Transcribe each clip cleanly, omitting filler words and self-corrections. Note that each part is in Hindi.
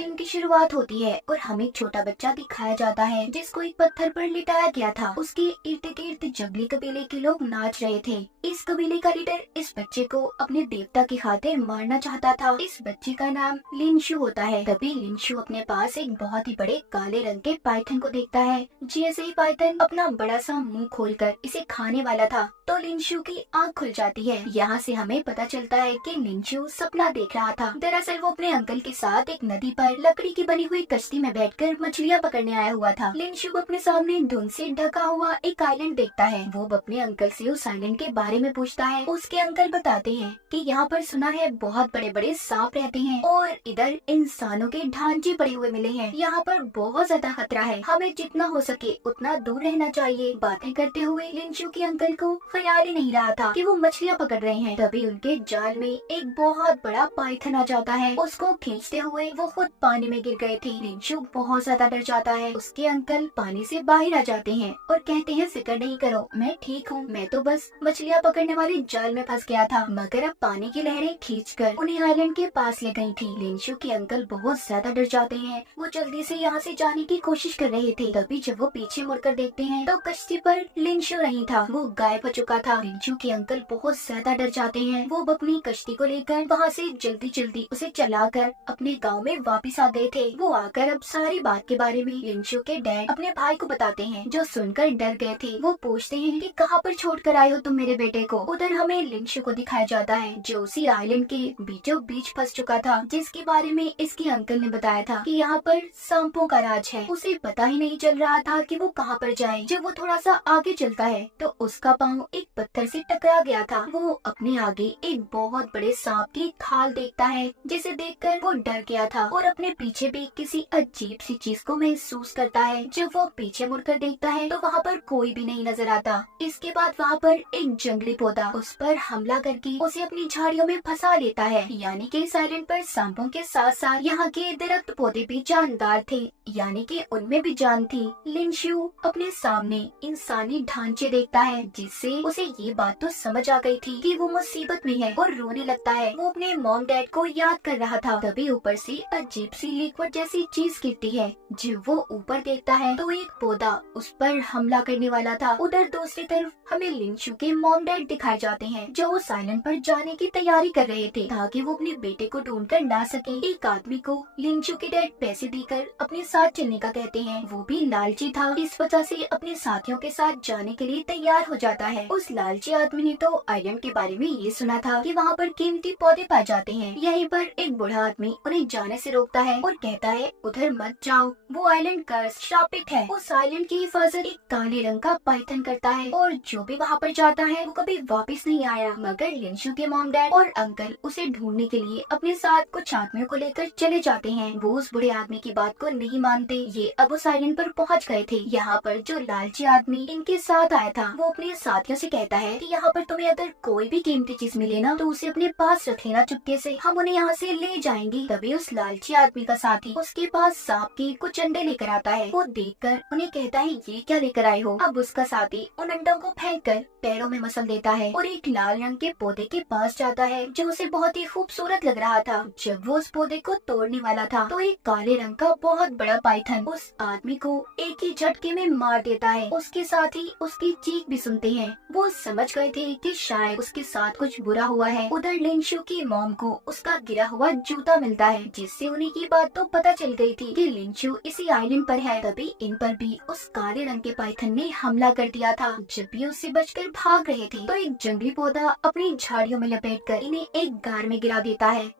फिल्म की शुरुआत होती है और हमें एक छोटा बच्चा दिखाया जाता है जिसको एक पत्थर पर लिटाया गया था। उसके इर्द गिर्द जंगली कबीले के लोग नाच रहे थे। इस कबीले का लीडर इस बच्चे को अपने देवता की खातिर मारना चाहता था। इस बच्चे का नाम लिंशु होता है। तभी लिंशु अपने पास एक बहुत ही बड़े काले रंग के पाइथन को देखता है। जैसे ही पाइथन अपना बड़ा सा मुंह खोलकर इसे खाने वाला था तो लिंशु की आँख खुल जाती है। यहाँ से हमें पता चलता है कि लिंशु सपना देख रहा था। दरअसल वो अपने अंकल के साथ एक नदी पर लकड़ी की बनी हुई कश्ती में बैठकर मछलियाँ पकड़ने आया हुआ था। लिंशु अपने सामने धुंध से ढका हुआ एक आइलैंड देखता है। वो अपने अंकल से उस आइलैंड के बारे में पूछता है। उसके अंकल बताते हैं कि यहाँ पर सुना है बहुत बड़े बड़े सांप रहते हैं और इधर इंसानों के ढांचे पड़े हुए मिले हैं। यहाँ पर बहुत ज्यादा खतरा है, हमें जितना हो सके उतना दूर रहना चाहिए। बातें करते हुए लिंशु के अंकल को ख्याल ही नहीं रहा था कि वो मछलियाँ पकड़ रहे हैं। तभी उनके जाल में एक बहुत बड़ा पाइथन आ जाता है। उसको खींचते हुए वो खुद पानी में गिर गए थे। लिंशु बहुत ज्यादा डर जाता है। उसके अंकल पानी से बाहर आ जाते हैं और कहते हैं फिक्र नहीं करो, मैं ठीक हूँ, मैं तो बस मछलियाँ पकड़ने वाले जाल में फंस गया था। मगर अब पानी की लहरें खींचकर उन्हें आइलैंड के पास ले गई थी। लिंशु के अंकल बहुत ज्यादा डर जाते हैं। वो जल्दी से यहाँ से जाने की कोशिश कर रहे थे। तभी जब वो पीछे मुड़कर देखते हैं तो कश्ती पर लिंशु नहीं था, वो गायब हो चुका था। लिंशु के अंकल बहुत ज्यादा डर जाते हैं। वो अपनी कश्ती को लेकर वहाँ से जल्दी जल्दी उसे चलाकर अपने गांव में वापस आ गए थे। वो आकर अब सारी बात के बारे में लिंशु के डैड अपने भाई को बताते हैं, जो सुनकर डर गए थे। वो पूछते हैं कि कहाँ पर छोड़ कर आए हो तुम मेरे बेटे को। उधर हमें लिंशु को दिखाया जाता है जो उसी आइलैंड के बीचों बीच फंस चुका था, जिसके बारे में इसके अंकल ने बताया था कि यहाँ पर सांपों का राज है। उसे पता ही नहीं चल रहा था कि वो कहाँ पर जाए। जब वो थोड़ा सा आगे चलता है तो उसका पाँव एक पत्थर से टकरा गया था। वो अपने आगे एक बहुत बड़े सांप की खाल देखता है, जिसे देखकर वो डर गया था और अपने पीछे भी किसी अजीब सी चीज को महसूस करता है। जब वो पीछे मुड़कर देखता है तो वहाँ पर कोई भी नहीं नजर आता। इसके बाद वहाँ पर एक जंगली पौधा उस पर हमला करके उसे अपनी झाड़ियों में फंसा लेता है। यानी कि इस आइलैंड पर सांपों के साथ साथ यहाँ के दरख्त पौधे भी जानदार थे, यानी कि उनमें भी जान थी। लिंशु अपने सामने इंसानी ढांचे देखता है, जिससे उसे ये बात तो समझ आ गई थी कि वो मुसीबत में है और रोने लगता है। वो अपने मॉम डैड को याद कर रहा था। तभी ऊपर से अजीब सी लिक्विड जैसी चीज गिरती है। जब वो ऊपर देखता है तो एक पौधा उस पर हमला करने वाला था। उधर दूसरी तरफ हमें लिंशु के मॉम डैड दिखाए जाते हैं, जो उस आइलैंड पर जाने की तैयारी कर रहे थे ताकि वो अपने बेटे को ढूंढ कर ला सके। एक आदमी को लिंशु के डैड पैसे देकर अपने साथ चलने का कहते हैं। वो भी लालची था, इस वजह से अपने साथियों के साथ जाने के लिए तैयार हो जाता है। उस लालची आदमी ने तो आइलैंड के बारे में ये सुना था कि वहाँ पर कीमती पौधे पाए जाते हैं। यहीं पर एक बूढ़ा आदमी उन्हें जाने से रोकता है और कहता है उधर मत जाओ, वो आइलैंड कर्स शापित है। उस आइलैंड की हिफाजत एक काले रंग का पाइथन करता है और जो भी वहाँ पर जाता है वो कभी वापस नहीं आया। मगर लिंशु के मॉम डैड और अंकल उसे ढूंढने के लिए अपने साथ कुछ आदमियों को लेकर चले जाते हैं। वो उस बूढ़े आदमी की बात को नहीं मानते। ये अब उस आइलैंड पर पहुँच गए थे। यहाँ पर जो लालची आदमी इनके साथ आया था वो अपने साथियों से कहता है कि यहाँ पर तुम्हें अगर कोई भी कीमती चीज मिले ना तो उसे अपने पास रख लेना चुपके से, हम उन्हें यहाँ से ले जाएंगे। तभी उस लालची आदमी का साथी उसके पास सांप के कुछ अंडे लेकर आता है। वो देखकर उन्हें कहता है ये क्या लेकर आए हो। अब उसका साथी उन अंडों को फेंक कर पैरों में मसल देता है और एक लाल रंग के पौधे के पास जाता है जो उसे बहुत ही खूबसूरत लग रहा था। जब वो उस पौधे को तोड़ने वाला था तो एक काले रंग का बहुत बड़ा पाइथन उस आदमी को एक ही झटके में मार देता है। उसके साथ ही उसकी चीख भी सुनते हैं। वो समझ गए थे कि शायद उसके साथ कुछ बुरा हुआ है। उधर लिंशु की मॉम को उसका गिरा हुआ जूता मिलता है, जिससे उन्हें ये बात तो पता चल गई थी कि लिंशु इसी आइलैंड पर है। तभी इन पर भी उस काले रंग के पाइथन ने हमला कर दिया था। जब भी उससे बचकर भाग रहे थे तो एक जंगली पौधा अपनी झाड़ियों में लपेटकर इन्हें एक गार में गिरा देता है।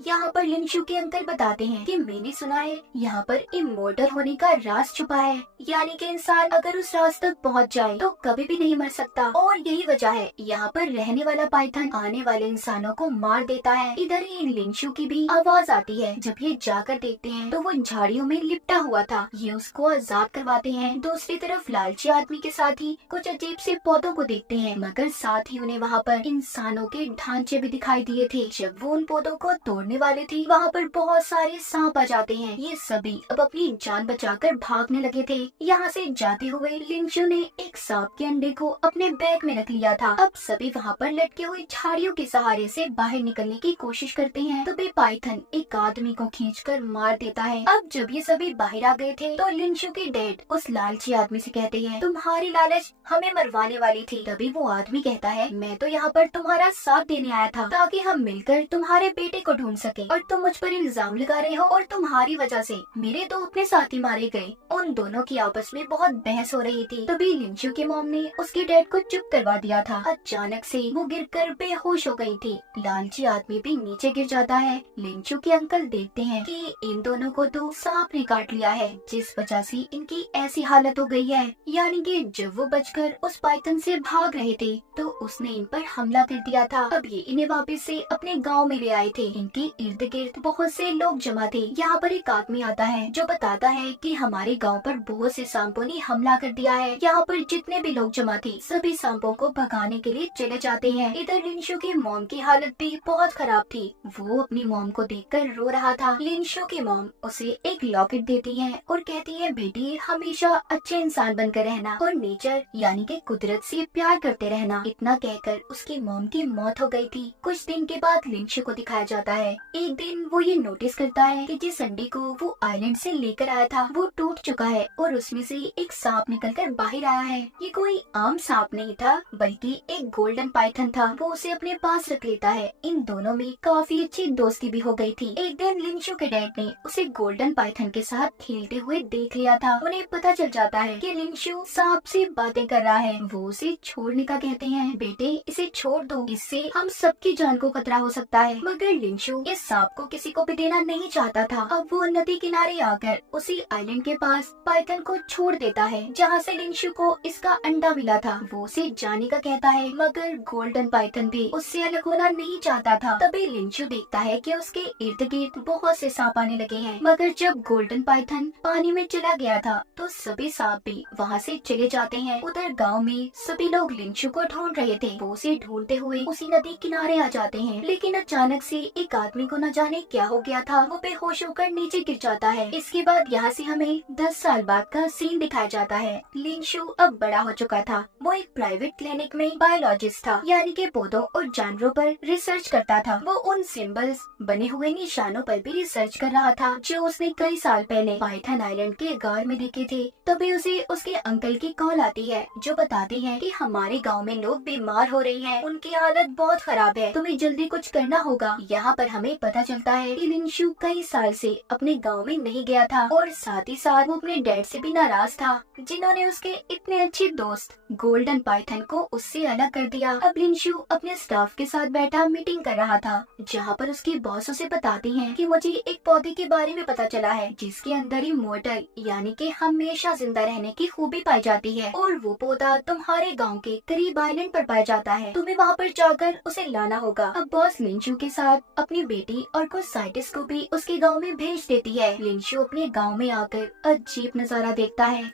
यहाँ पर लिंशु के अंकल बताते हैं कि मैंने सुना है यहाँ पर इमोर्टल होने का राज छुपा है, यानी कि इंसान अगर उस राज तक पहुँच जाए तो कभी भी नहीं मर सकता। और यही वजह है यहाँ पर रहने वाला पाइथन आने वाले इंसानों को मार देता है। इधर ही लिंशु की भी आवाज आती है। जब ये जाकर देखते हैं तो वो झाड़ियों में लिपटा हुआ था। ये उसको आजाद करवाते हैं। दूसरी तरफ लालची आदमी के साथ ही कुछ अजीब से पौधों को देखते हैं, मगर साथ ही उन्हें वहाँ पर इंसानों के ढांचे भी दिखाई दिए थे। जब वो उन पौधों को तोड़ने घूमने वाले थे वहाँ पर बहुत सारे सांप आ जाते हैं। ये सभी अब अपनी जान बचाकर भागने लगे थे। यहाँ से जाते हुए लिंचू ने एक सांप के अंडे को अपने बैग में रख लिया था। अब सभी वहाँ पर लटके हुए झाड़ियों के सहारे से बाहर निकलने की कोशिश करते हैं। तभी पाइथन एक आदमी को खींचकर मार देता है। अब जब ये सभी बाहर आ गए थे तो लिंचू के डैड उस लालची आदमी से कहते हैं, तुम्हारी लालच हमें मरवाने वाली थी। तभी वो आदमी कहता है, मैं तो यहाँ पर तुम्हारा साथ देने आया था ताकि हम मिलकर तुम्हारे बेटे को ढूंढ सके, और तुम मुझ पर इल्जाम लगा रहे हो और तुम्हारी वजह से मेरे दो अपने साथी मारे गए। उन दोनों की आपस में बहुत बहस हो रही थी। तभी लिंचू के मॉम ने उसके डैड को चुप करवा दिया था। अचानक से वो गिरकर बेहोश हो गई थी। लालची आदमी भी नीचे गिर जाता है। लिंचू के अंकल देखते हैं कि इन दोनों को तो सांप ने काट लिया है, जिस वजह से इनकी ऐसी हालत हो गई है। यानी कि जब वो बचकर उस पाइथन से भाग रहे थे तो उसने इन पर हमला कर दिया था। अब ये इन्हें वापस से अपने गांव में ले आए थे। इनके इर्द गिर्द बहुत से लोग जमा थे। यहाँ पर एक आदमी आता है जो बताता है कि हमारे गांव पर बहुत से सांपों ने हमला कर दिया है। यहाँ पर जितने भी लोग जमा थे सभी सांपों को भगाने के लिए चले जाते हैं। इधर लिंशु की मॉम की हालत भी बहुत खराब थी। वो अपनी मॉम को देखकर रो रहा था। लिंशु की मॉम उसे एक लॉकेट देती है और कहती है, बेटी हमेशा अच्छे इंसान बनकर रहना और नेचर यानी कि कुदरत से प्यार करते रहना। इतना कहकर उसकी मॉम की मौत हो गई थी। कुछ दिन के बाद लिंशु को दिखाया जाता है। एक दिन वो ये नोटिस करता है कि जिस अंडे को वो आइलैंड से लेकर आया था वो टूट चुका है और उसमें से एक सांप निकलकर बाहर आया है। ये कोई आम सांप नहीं था बल्कि एक गोल्डन पाइथन था। वो उसे अपने पास रख लेता है। इन दोनों में काफी अच्छी दोस्ती भी हो गई थी। एक दिन लिंशु के डैड ने उसे गोल्डन पाइथन के साथ खेलते हुए देख लिया था। उन्हें पता चल जाता है कि लिंशु सांप से बातें कर रहा है। वो उसे छोड़ने का कहते हैं, बेटे इसे छोड़ दो, इससे हम सबकी जान को खतरा हो सकता है। मगर लिंशु इस सांप को किसी को भी देना नहीं चाहता था। अब वो नदी किनारे आकर उसी आइलैंड के पास पाइथन को छोड़ देता है जहाँ से लिंशु को इसका अंडा मिला था। वो उसे जाने का कहता है मगर गोल्डन पाइथन भी उससे अलग होना नहीं चाहता था। तभी लिंशु देखता है कि उसके इर्द गिर्द बहुत से सांप आने लगे हैं। मगर जब गोल्डन पाइथन पानी में चला गया था तो सभी सांप भी वहाँ से चले जाते हैं। उधर गांव में सभी लोग लिंशु को ढूंढ रहे थे। वो उसे ढूंढते हुए उसी नदी किनारे आ जाते हैं। लेकिन अचानक से एक आदमी को न जाने क्या हो गया था, वो बेहोश होकर नीचे गिर जाता है। इसके बाद यहाँ से हमें 10 साल बाद का सीन दिखाया जाता है। लिंशु अब बड़ा हो चुका था। वो एक प्राइवेट क्लिनिक में बायोलॉजिस्ट था, यानी कि पौधों और जानवरों पर रिसर्च करता था। वो उन सिंबल्स बने हुए निशानों पर भी रिसर्च कर रहा था जो उसने कई साल पहले पाइथन आइलैंड के गार में देखे थे। तभी उसे उसके अंकल की कॉल आती है जो बताते हैं कि हमारे गांव में लोग बीमार हो रहे हैं, उनकी हालत बहुत खराब है, तुम्हें जल्दी कुछ करना होगा। यहाँ पर हमें पता चलता है कि लिंशु कई साल से अपने गांव में नहीं गया था और साथ ही साथ वो अपने डैड से भी नाराज था जिन्होंने उसके इतने अच्छे दोस्त गोल्डन पाइथन को उससे अलग कर दिया। अब लिंशु अपने स्टाफ के साथ बैठा मीटिंग कर रहा था जहाँ पर उसकी बॉस उसे बताती है कि मुझे एक पौधे के बारे में पता चला है जिसके अंदर इमॉर्टल यानी कि हमेशा जिंदा रहने की खूबी पाई जाती है और वो पौधा तुम्हारे गांव के करीब आइलैंड पर पाया जाता है। तुम्हें वहाँ पर जाकर उसे लाना होगा। अब बॉस लिंशु के साथ अपनी बेटी और कुछ साइंटिस्ट को भी उसके गांव में भेज देती है। लिंशु अपने गांव में आकर अजीब नजारा देखता है।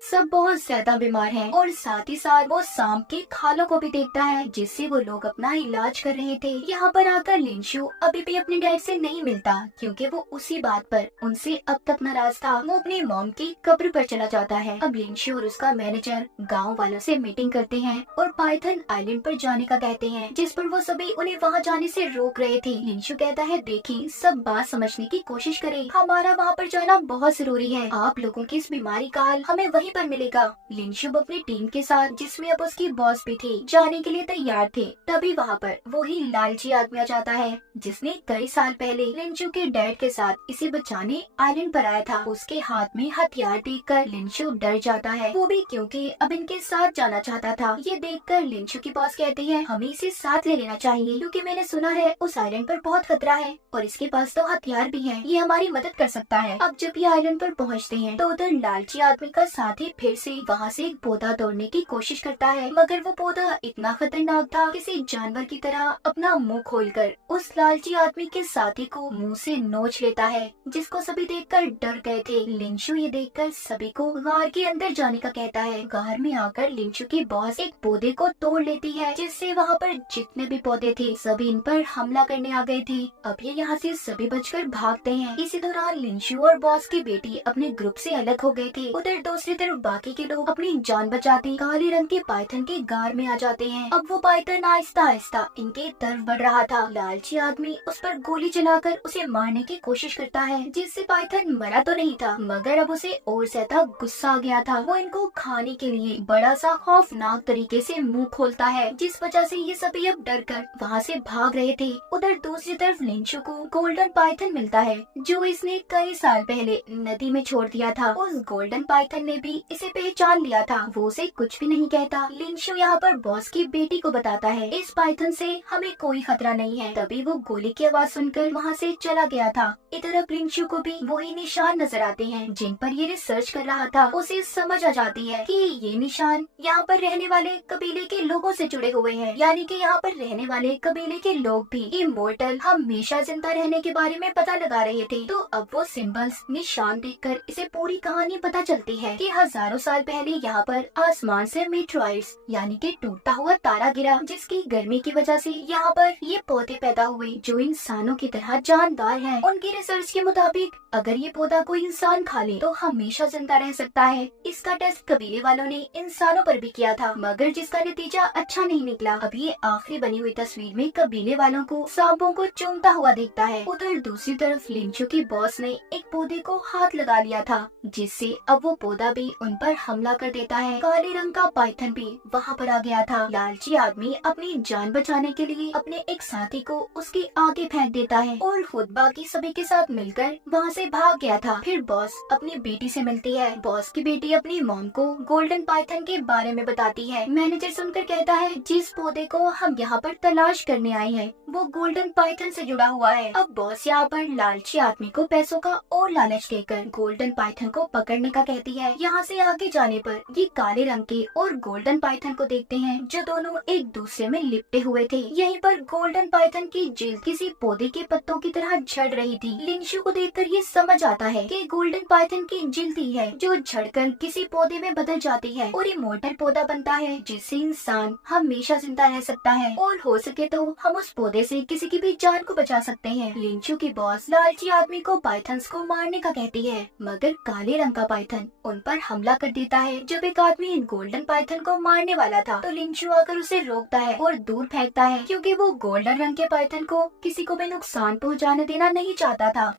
सब बहुत ज्यादा बीमार हैं और साथ ही साथ वो सांप के खालों को भी देखता है जिससे वो लोग अपना इलाज कर रहे थे। यहाँ पर आकर लिंशु अभी भी अपने डैड से नहीं मिलता क्योंकि वो उसी बात पर उनसे अब तक नाराज था। वो अपनी मॉम की कब्र पर चला जाता है। अब लिंशु और उसका मैनेजर गांव वालों से मीटिंग करते हैं और पाइथन आइलैंड पर जाने का कहते हैं, जिस पर वो सभी उन्हें वहाँ जाने से रोक रहे थे। लिंशु कहता है, देखिए सब बात समझने की कोशिश करें, हमारा वहाँ पर जाना बहुत जरूरी है। आप लोगों की इस बीमारी का हल हमें वहीं पर मिलेगा। लिंशु अपनी टीम के साथ जिसमें अब उसकी बॉस भी थी जाने के लिए तैयार थे। तभी वहाँ पर वही लालची आदमी आ जाता है जिसने कई साल पहले लिंशु के डैड के साथ इसे बचाने आइलैंड पर आया था। उसके हाथ में हथियार देखकर लिंशु डर जाता है, वो भी क्योंकि अब इनके साथ जाना चाहता था। ये देखकर लिंशु की बॉस कहती है, हमें इसे साथ ले लेना चाहिए क्योंकि मैंने सुना है उस आइलैंड पर बहुत खतरा है और इसके पास तो हथियार भी है, ये हमारी मदद कर सकता है। अब जब ये आइलैंड पर पहुँचते हैं तो उधर लालची आदमी का साथ साथ ही फिर से वहाँ से एक पौधा तोड़ने की कोशिश करता है, मगर वो पौधा इतना खतरनाक था, किसी जानवर की तरह अपना मुंह खोलकर उस लालची आदमी के साथी को मुंह से नोच लेता है, जिसको सभी देखकर डर गए थे। लिंशु ये देखकर सभी को गार के अंदर जाने का कहता है। गार में आकर लिंशु की बॉस एक पौधे को तोड़ लेती है, जिससे वहाँ पर जितने भी पौधे थे सभी इन पर हमला करने आ गए थे। अब ये यहाँ से सभी बचकर भागते हैं। इसी दौरान लिंशु और बॉस की बेटी अपने ग्रुप से अलग हो गए थे। उधर दूसरी तरफ बाकी के लोग अपनी जान बचाते काले रंग के पाइथन के गार में आ जाते हैं। अब वो पाइथन आहिस्ता आहिस्ता इनके तरफ बढ़ रहा था। लालची आदमी उस पर गोली चलाकर उसे मारने की कोशिश करता है, जिससे पाइथन मरा तो नहीं था, मगर अब उसे और ज्यादा गुस्सा आ गया था। वो इनको खाने के लिए बड़ा सा खौफनाक तरीके से मुंह खोलता है, जिस वजह से ये सभी अब डर कर वहाँ से भाग रहे थे। उधर दूसरी तरफ लिंशु को गोल्डन पाइथन मिलता है, जो इसने कई साल पहले नदी में छोड़ दिया था। उस गोल्डन पाइथन ने भी इसे पहचान लिया था। वो उसे कुछ भी नहीं कहता। लिंशु यहाँ पर बॉस की बेटी को बताता है, इस पाइथन से हमें कोई खतरा नहीं है। तभी वो गोली की आवाज सुनकर वहाँ से चला गया था। इधर अब लिंशु को भी वही निशान नजर आते हैं जिन पर ये रिसर्च कर रहा था। उसे समझ आ जाती है कि ये निशान यहाँ पर रहने वाले कबीले के लोगों से जुड़े हुए हैं, यानी कि यहाँ पर रहने वाले कबीले के लोग भी इमोर्टल हमेशा जिंदा रहने के बारे में पता लगा रहे थे। तो अब वो सिंबल्स निशान देखकर इसे पूरी कहानी पता चलती है कि हजारों साल पहले यहाँ पर आसमान से मीटरॉइड्स यानी कि टूटता हुआ तारा गिरा, जिसकी गर्मी की वजह से यहाँ पर ये पौधे पैदा हुए जो इंसानों की तरह जानदार हैं। उनकी रिसर्च के मुताबिक अगर ये पौधा कोई इंसान खा ले तो हमेशा जिंदा रह सकता है। इसका टेस्ट कबीले वालों ने इंसानों पर भी किया था, मगर जिसका नतीजा अच्छा नहीं निकला। अब ये आखिरी बनी हुई तस्वीर में कबीले वालों को सांपों को चूमता हुआ देखता है। उधर दूसरी तरफ लिंचू की बॉस ने एक पौधे को हाथ लगा लिया था, जिससे अब वो पौधा भी उन पर हमला कर देता है। काले रंग का पाइथन भी वहाँ पर आ गया था। लालची आदमी अपनी जान बचाने के लिए अपने एक साथी को उसके आगे फेंक देता है और खुद बाकी सभी के साथ मिलकर वहाँ से भाग गया था। फिर बॉस अपनी बेटी से मिलती है। बॉस की बेटी अपनी मॉम को गोल्डन पाइथन के बारे में बताती है। मैनेजर सुनकर कहता है, जिस पौधे को हम यहाँ पर तलाश करने आए हैं वो गोल्डन पाइथन से जुड़ा हुआ है। अब बॉस यहाँ पर लालची आदमी को पैसों का और लालच देकर गोल्डन पाइथन को पकड़ने का कहती है। यहाँ से आगे जाने पर ये काले रंग के और गोल्डन पाइथन को देखते हैं, जो दोनों एक दूसरे में लिपटे हुए थे। यहीं पर गोल्डन पाइथन की जिल्द किसी पौधे के पत्तों की तरह झड़ रही थी। लिंशु को देखकर ये समझ आता है कि गोल्डन पाइथन की जिल्द ही है जो झड़कर किसी पौधे में बदल जाती है और इमोर्टल पौधा बनता है, जिससे इंसान हमेशा जिंदा रह सकता है और हो सके तो हम उस पौधे से किसी की भी जान को बचा सकते हैं। लिंशु की बॉस लालची आदमी को पाइथन्स को मारने का कहती है, मगर काले रंग का पाइथन उन पर हमला कर देता है। जब एक आदमी गोल्डन पाइथन को मारने वाला था तो लिंशु आकर उसे रोकता है और दूर फेंकता है, क्योंकि वो गोल्डन रंग के पाइथन को किसी को भी नुकसान पहुंचाने देना नहीं चाहता था।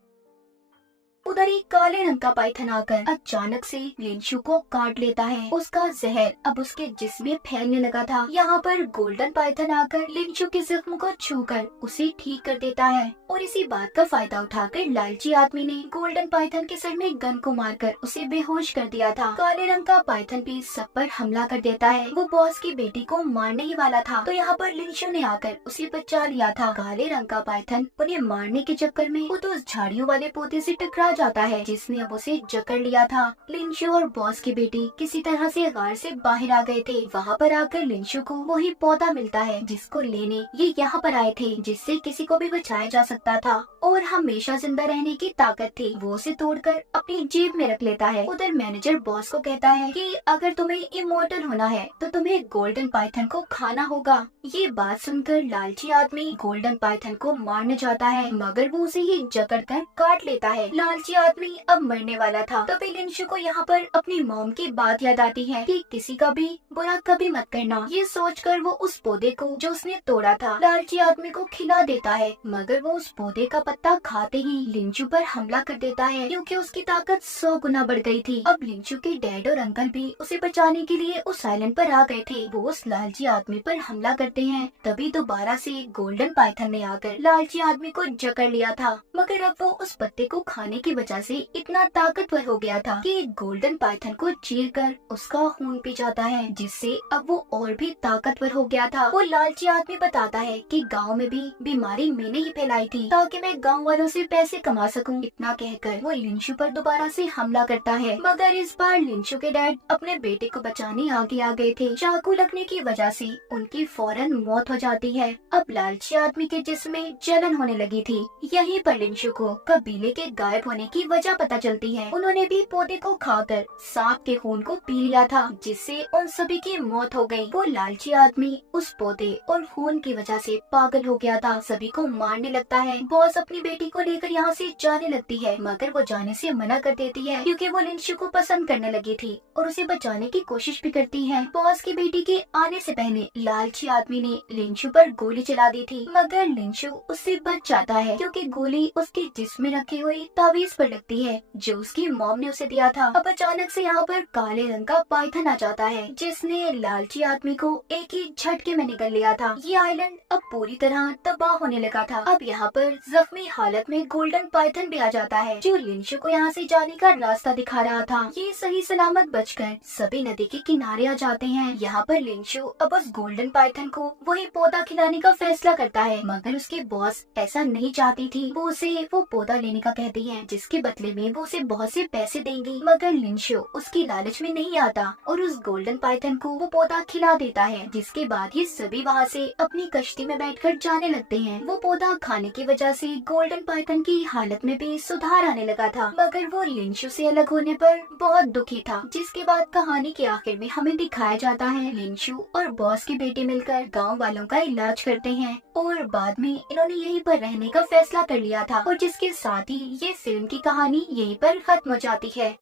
उधर एक काले रंग का पाइथन आकर अचानक से लिंशु को काट लेता है। उसका जहर अब उसके जिस्म में फैलने लगा था। यहाँ पर गोल्डन पाइथन आकर लिंशु के जख्म को छूकर उसे ठीक कर देता है और इसी बात का फायदा उठाकर लालची आदमी ने गोल्डन पाइथन के सर में गन को मारकर उसे बेहोश कर दिया था। काले रंग का पाइथन भी सब पर हमला कर देता है। वो बॉस की बेटी को मारने ही वाला था तो यहाँ पर लिंशु ने आकर उसे बचा लिया था। काले रंग का पाइथन उन्हें मारने के चक्कर में वो तो उस झाड़ियों वाले पौधे से टकरा जाता है, जिसने अब उसे जकड़ लिया था। लिंशु और बॉस की बेटी किसी तरह से गार से बाहर आ गए थे। वहाँ पर आकर लिंशु को वही पौधा मिलता है जिसको लेने ये यहाँ पर आए थे, जिससे किसी को भी बचाया जा सकता था और हमेशा जिंदा रहने की ताकत थी। वो उसे तोड़कर अपनी जेब में रख लेता है। उधर मैनेजर बॉस को कहता है कि अगर तुम्हें इमोर्टल होना है तो तुम्हें गोल्डन पाइथन को खाना होगा। ये बात सुनकर लालची आदमी गोल्डन पाइथन को मारने जाता है, मगर वो उसे ही जकड़ कर काट लेता है। लालची आदमी अब मरने वाला था। तभी लिंशु को यहाँ पर अपनी मॉम की बात याद आती है कि किसी का भी बुरा कभी मत करना। ये सोचकर वो उस पौधे को जो उसने तोड़ा था लालची आदमी को खिला देता है, मगर वो उस पौधे का पत्ता खाते ही लिंशु पर हमला कर देता है, क्योंकि उसकी ताकत 100 गुना बढ़ गई थी। अब लिंशु के डैड और अंकल भी उसे बचाने के लिए उस आइलैंड पर आ गए थे। वो उस लालची आदमी पर हमला करते हैं। तभी दोबारा से गोल्डन पाइथन ने आकर लालची आदमी को जकड़ लिया था, मगर अब वो उस पत्ते को खाने की वजह से इतना ताकतवर हो गया था कि गोल्डन पाइथन को चीर कर उसका खून पी जाता है, जिससे अब वो और भी ताकतवर हो गया था। वो लालची आदमी बताता है कि गांव में भी बीमारी मैंने ही फैलाई थी ताकि मैं गांव वालों से पैसे कमा सकूं। इतना कहकर वो लिंशु पर दोबारा से हमला करता है, मगर इस बार लिंशु के डैड अपने बेटे को बचाने आगे आ गए थे। चाकू लगने की वजह से उनकी फौरन मौत हो जाती है। अब लालची आदमी के जिस्म में जलन होने लगी थी। यहीं पर लिंशु को कबीले के गायब होने की वजह पता चलती है। उन्होंने भी पौधे को खाकर सांप के खून को पी लिया था, जिससे उन सभी की मौत हो गई। वो लालची आदमी उस पौधे और खून की वजह से पागल हो गया था, सभी को मारने लगता है। बॉस अपनी बेटी को लेकर यहाँ से जाने लगती है, मगर वो जाने से मना कर देती है क्योंकि वो लिंशु को पसंद करने लगी थी और उसे बचाने की कोशिश भी करती है। बॉस की बेटी के आने से पहले लालची आदमी ने लिंशु पर गोली चला दी थी, मगर लिंशु उससे बच जाता है क्योंकि गोली उसके जिस्म में रखी हुई तावीज पर लगती है जो उसकी मॉम ने उसे दिया था। अब अचानक से यहाँ पर काले रंग का पाइथन आ जाता है, जिसने लालची आदमी को एक ही झटके में निगल लिया था। ये आइलैंड अब पूरी तरह तबाह होने लगा था। अब यहाँ पर जख्मी हालत में गोल्डन पाइथन भी आ जाता है, जो लिंशु को यहाँ से जाने का रास्ता दिखा रहा था। ये सही सलामत बचकर सभी नदी के किनारे आ जाते हैं। यहाँ पर लिंशु अब उस गोल्डन पाइथन को वही पौधा खिलाने का फैसला करता है, मगर उसके बॉस ऐसा नहीं चाहती थी। वो उसे वो पौधा लेने का कहती है, जिसके बदले में वो उसे बहुत से पैसे देंगी, मगर लिंशु उसकी लालच में नहीं आता और उस गोल्डन पाइथन को वो पौधा खिला देता है। जिसके बाद ये सभी वहाँ से अपनी कश्ती में बैठकर जाने लगते हैं। वो पौधा खाने की वजह से गोल्डन पाइथन की हालत में भी सुधार आने लगा था, मगर वो लिंशु से अलग होने पर बहुत दुखी था। जिसके बाद कहानी के आखिर में हमें दिखाया जाता है लिंशु और बॉस की बेटी मिलकर गांव वालों का इलाज करते हैं और बाद में इन्होंने यहीं पर रहने का फैसला कर लिया था, और जिसके साथ ही ये फिल्म की कहानी यहीं पर खत्म हो जाती है।